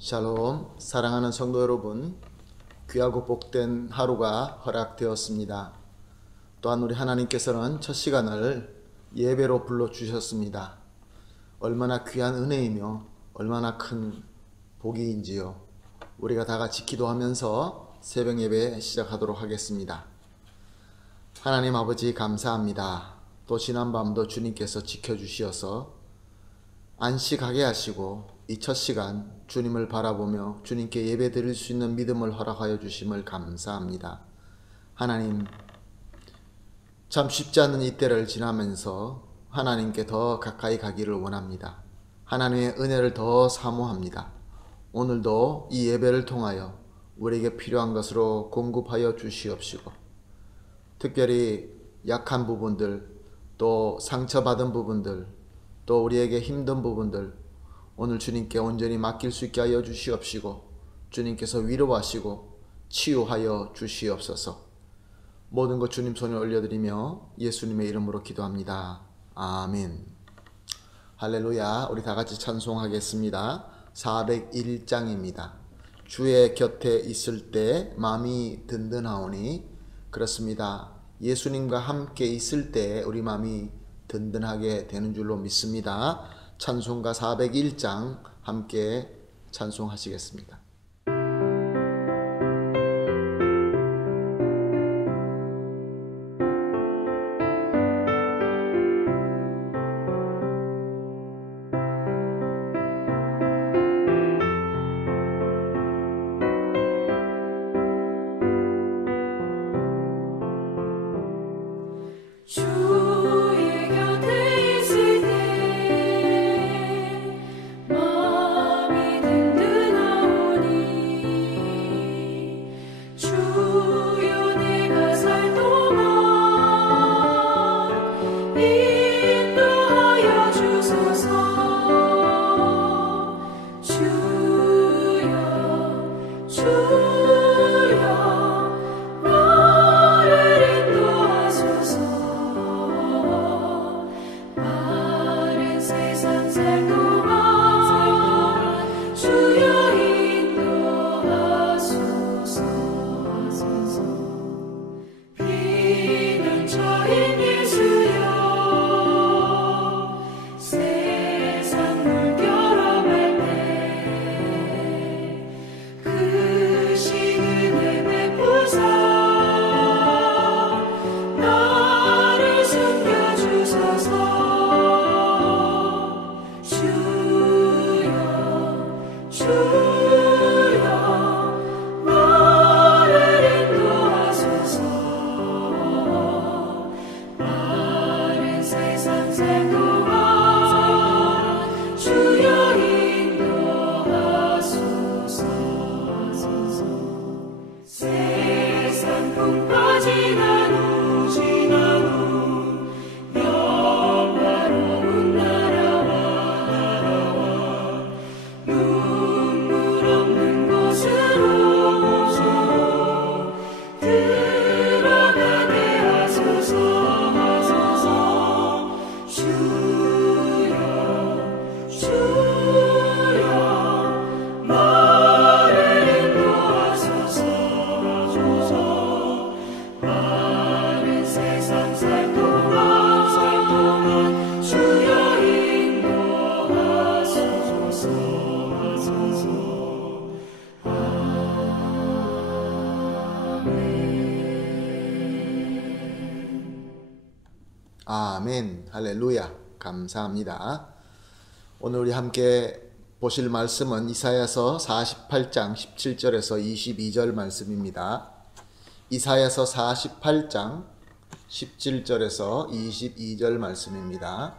샬롬, 사랑하는 성도 여러분, 귀하고 복된 하루가 허락되었습니다. 또한 우리 하나님께서는 첫 시간을 예배로 불러주셨습니다. 얼마나 귀한 은혜이며 얼마나 큰 복이인지요. 우리가 다 같이 기도하면서 새벽 예배 시작하도록 하겠습니다. 하나님 아버지 감사합니다. 또 지난밤도 주님께서 지켜주시어서 안식하게 하시고 이 첫 시간 주님을 바라보며 주님께 예배 드릴 수 있는 믿음을 허락하여 주심을 감사합니다. 하나님, 참 쉽지 않은 이때를 지나면서 하나님께 더 가까이 가기를 원합니다. 하나님의 은혜를 더 사모합니다. 오늘도 이 예배를 통하여 우리에게 필요한 것으로 공급하여 주시옵시고, 특별히 약한 부분들, 또 상처받은 부분들, 또 우리에게 힘든 부분들 오늘 주님께 온전히 맡길 수 있게 하여 주시옵시고, 주님께서 위로하시고 치유하여 주시옵소서. 모든 것 주님 손에 올려드리며 예수님의 이름으로 기도합니다. 아멘. 할렐루야. 우리 다 같이 찬송하겠습니다. 401장입니다. 주의 곁에 있을 때 마음이 든든하오니. 그렇습니다. 예수님과 함께 있을 때 우리 마음이 든든하게 되는 줄로 믿습니다. 찬송가 401장 함께 찬송하시겠습니다. 아멘. 할렐루야. 감사합니다. 오늘 우리 함께 보실 말씀은 이사야서 48장 17절에서 22절 말씀입니다. 이사야서 48장 17절에서 22절 말씀입니다.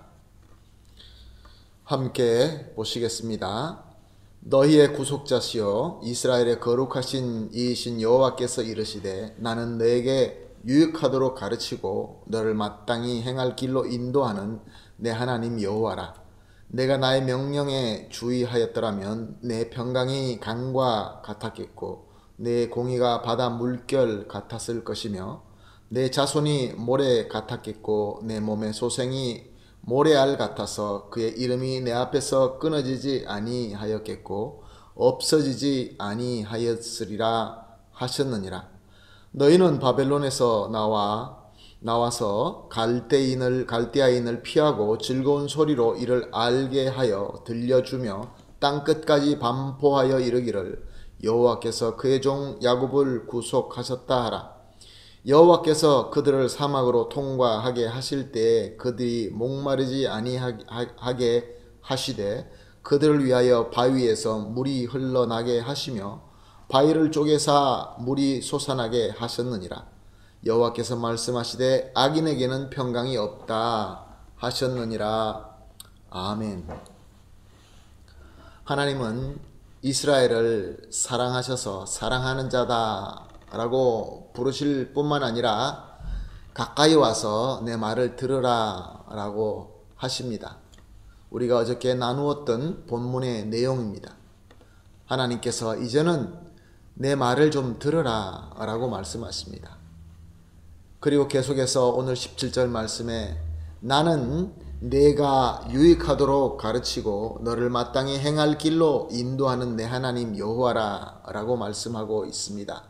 함께 보시겠습니다. 너희의 구속자시여 이스라엘의 거룩하신 이이신 여호와께서 이르시되 나는 너에게 유익하도록 가르치고 너를 마땅히 행할 길로 인도하는 내 하나님 여호와라. 내가 나의 명령에 주의하였더라면 내 평강이 강과 같았겠고 내 공의가 바다 물결 같았을 것이며 내 자손이 모래 같았겠고 내 몸의 소생이 모래알 같아서 그의 이름이 내 앞에서 끊어지지 아니하였겠고 없어지지 아니하였으리라 하셨느니라. 너희는 바벨론에서 나와서 갈대아인을 피하고 즐거운 소리로 이를 알게 하여 들려주며 땅끝까지 반포하여 이르기를 여호와께서 그의 종 야곱을 구속하셨다 하라. 여호와께서 그들을 사막으로 통과하게 하실 때에 그들이 목마르지 아니하게 하시되 그들을 위하여 바위에서 물이 흘러나게 하시며 바위를 쪼개사 물이 솟아나게 하셨느니라. 여호와께서 말씀하시되 악인에게는 평강이 없다 하셨느니라. 아멘. 하나님은 이스라엘을 사랑하셔서 사랑하는 자다라고 부르실 뿐만 아니라 가까이 와서 내 말을 들으라 라고 하십니다. 우리가 어저께 나누었던 본문의 내용입니다. 하나님께서 이제는 내 말을 좀 들으라 라고 말씀하십니다. 그리고 계속해서 오늘 17절 말씀에 나는 내가 유익하도록 가르치고 너를 마땅히 행할 길로 인도하는 내 하나님 여호와라 라고 말씀하고 있습니다.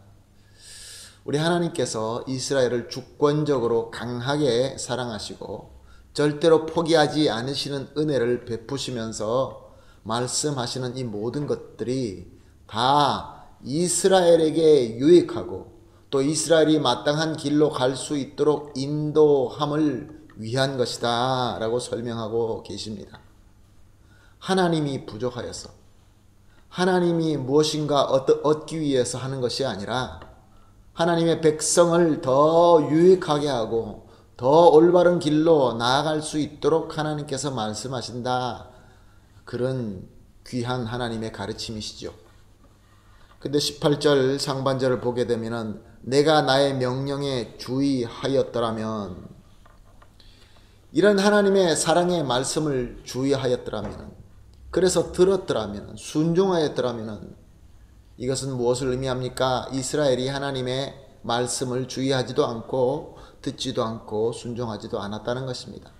우리 하나님께서 이스라엘을 주권적으로 강하게 사랑하시고 절대로 포기하지 않으시는 은혜를 베푸시면서 말씀하시는 이 모든 것들이 다 이스라엘에게 유익하고 또 이스라엘이 마땅한 길로 갈 수 있도록 인도함을 위한 것이다 라고 설명하고 계십니다. 하나님이 부족하여서 하나님이 무엇인가 얻기 위해서 하는 것이 아니라 하나님의 백성을 더 유익하게 하고 더 올바른 길로 나아갈 수 있도록 하나님께서 말씀하신다. 그런 귀한 하나님의 가르침이시죠. 근데 18절 상반절을 보게 되면은 내가 나의 명령에 주의하였더라면, 이런 하나님의 사랑의 말씀을 주의하였더라면, 그래서 들었더라면, 순종하였더라면, 이것은 무엇을 의미합니까? 이스라엘이 하나님의 말씀을 주의하지도 않고 듣지도 않고 순종하지도 않았다는 것입니다.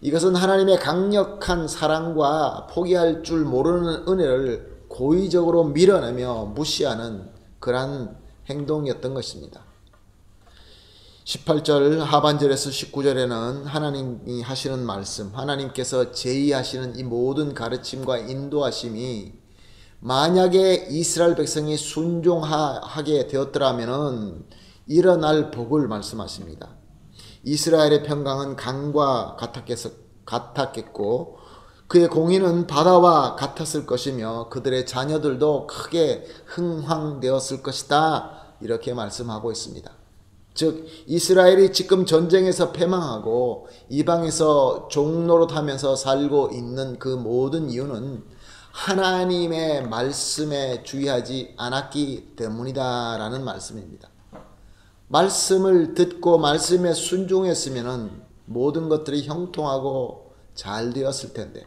이것은 하나님의 강력한 사랑과 포기할 줄 모르는 은혜를 고의적으로 밀어내며 무시하는 그러한 행동이었던 것입니다. 18절 하반절에서 19절에는 하나님이 하시는 말씀, 하나님께서 제의하시는 이 모든 가르침과 인도하심이 만약에 이스라엘 백성이 순종하게 되었더라면 일어날 복을 말씀하십니다. 이스라엘의 평강은 강과 같았겠고 그의 공의는 바다와 같았을 것이며 그들의 자녀들도 크게 흥황되었을 것이다. 이렇게 말씀하고 있습니다. 즉 이스라엘이 지금 전쟁에서 패망하고 이방에서 종노릇하면서 살고 있는 그 모든 이유는 하나님의 말씀에 주의하지 않았기 때문이다라는 말씀입니다. 말씀을 듣고 말씀에 순종했으면 모든 것들이 형통하고 잘 되었을 텐데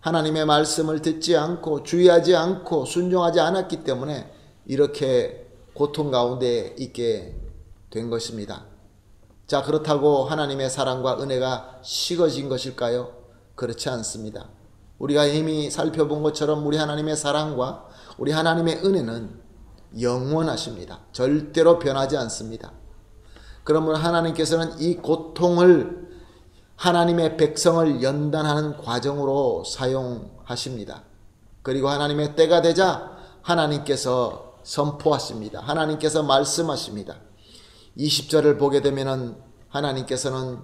하나님의 말씀을 듣지 않고 주의하지 않고 순종하지 않았기 때문에 이렇게 고통 가운데 있게 된 것입니다. 자, 그렇다고 하나님의 사랑과 은혜가 식어진 것일까요? 그렇지 않습니다. 우리가 이미 살펴본 것처럼 우리 하나님의 사랑과 우리 하나님의 은혜는 영원하십니다. 절대로 변하지 않습니다. 그러므로 하나님께서는 이 고통을 하나님의 백성을 연단하는 과정으로 사용하십니다. 그리고 하나님의 때가 되자 하나님께서 선포하십니다. 하나님께서 말씀하십니다. 20절을 보게 되면은 하나님께서는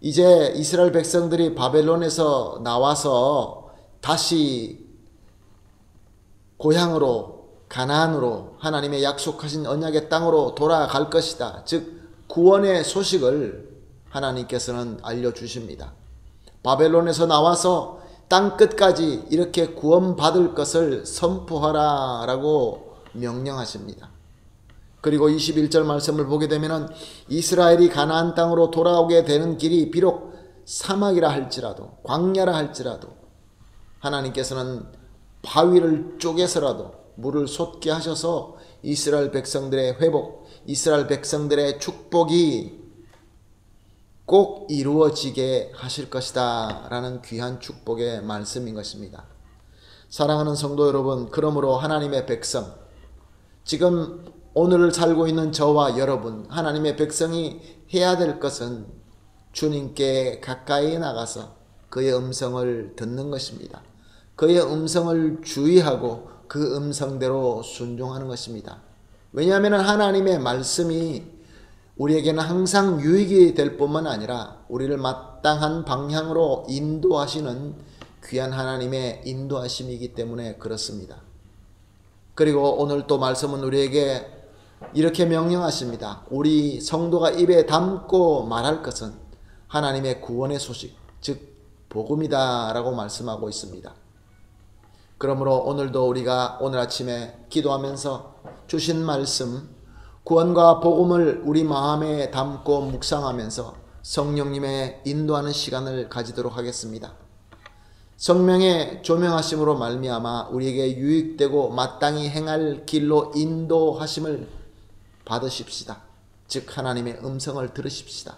이제 이스라엘 백성들이 바벨론에서 나와서 다시 고향으로 가나안으로 하나님의 약속하신 언약의 땅으로 돌아갈 것이다. 즉 구원의 소식을 하나님께서는 알려주십니다. 바벨론에서 나와서 땅끝까지 이렇게 구원받을 것을 선포하라 라고 명령하십니다. 그리고 21절 말씀을 보게 되면 이스라엘이 가나안 땅으로 돌아오게 되는 길이 비록 사막이라 할지라도 광야라 할지라도 하나님께서는 바위를 쪼개서라도 물을 솟게 하셔서 이스라엘 백성들의 회복, 이스라엘 백성들의 축복이 꼭 이루어지게 하실 것이다 라는 귀한 축복의 말씀인 것입니다. 사랑하는 성도 여러분, 그러므로 하나님의 백성, 지금 오늘을 살고 있는 저와 여러분, 하나님의 백성이 해야 될 것은 주님께 가까이 나가서 그의 음성을 듣는 것입니다. 그의 음성을 주의하고 그 음성대로 순종하는 것입니다. 왜냐하면 하나님의 말씀이 우리에게는 항상 유익이 될 뿐만 아니라 우리를 마땅한 방향으로 인도하시는 귀한 하나님의 인도하심이기 때문에 그렇습니다. 그리고 오늘 또 말씀은 우리에게 이렇게 명령하십니다. 우리 성도가 입에 담고 말할 것은 하나님의 구원의 소식, 즉 복음이다 라고 말씀하고 있습니다. 그러므로 오늘도 우리가 오늘 아침에 기도하면서 주신 말씀, 구원과 복음을 우리 마음에 담고 묵상하면서 성령님의 인도하는 시간을 가지도록 하겠습니다. 성령의 조명하심으로 말미암아 우리에게 유익되고 마땅히 행할 길로 인도하심을 받으십시다. 즉 하나님의 음성을 들으십시다.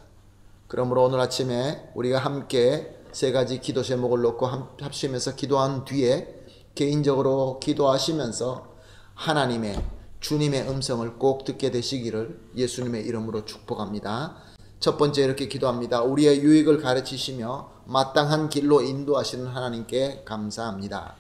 그러므로 오늘 아침에 우리가 함께 세 가지 기도 제목을 놓고 합치면서 기도한 뒤에 개인적으로 기도하시면서 하나님의 주님의 음성을 꼭 듣게 되시기를 예수님의 이름으로 축복합니다. 첫 번째 이렇게 기도합니다. 우리의 유익을 가르치시며 마땅한 길로 인도하시는 하나님께 감사합니다.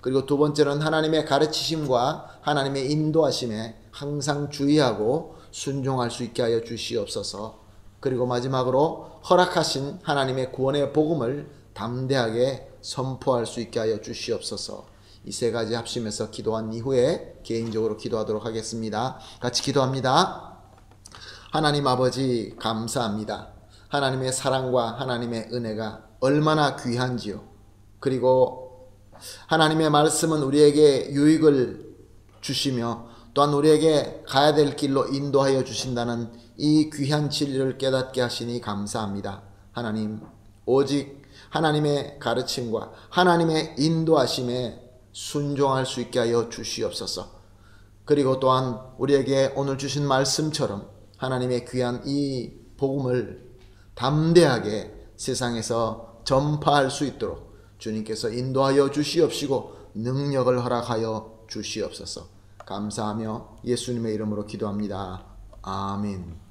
그리고 두 번째는 하나님의 가르치심과 하나님의 인도하심에 항상 주의하고 순종할 수 있게 하여 주시옵소서. 그리고 마지막으로 허락하신 하나님의 구원의 복음을 담대하게 선포할 수 있게 하여 주시옵소서. 이 세 가지 합심해서 기도한 이후에 개인적으로 기도하도록 하겠습니다. 같이 기도합니다. 하나님 아버지 감사합니다. 하나님의 사랑과 하나님의 은혜가 얼마나 귀한지요. 그리고 하나님의 말씀은 우리에게 유익을 주시며 또한 우리에게 가야 될 길로 인도하여 주신다는 이 귀한 진리를 깨닫게 하시니 감사합니다. 하나님, 오직 하나님의 가르침과 하나님의 인도하심에 순종할 수 있게 하여 주시옵소서. 그리고 또한 우리에게 오늘 주신 말씀처럼 하나님의 귀한 이 복음을 담대하게 세상에서 전파할 수 있도록 주님께서 인도하여 주시옵시고 능력을 허락하여 주시옵소서. 감사하며 예수님의 이름으로 기도합니다. 아멘.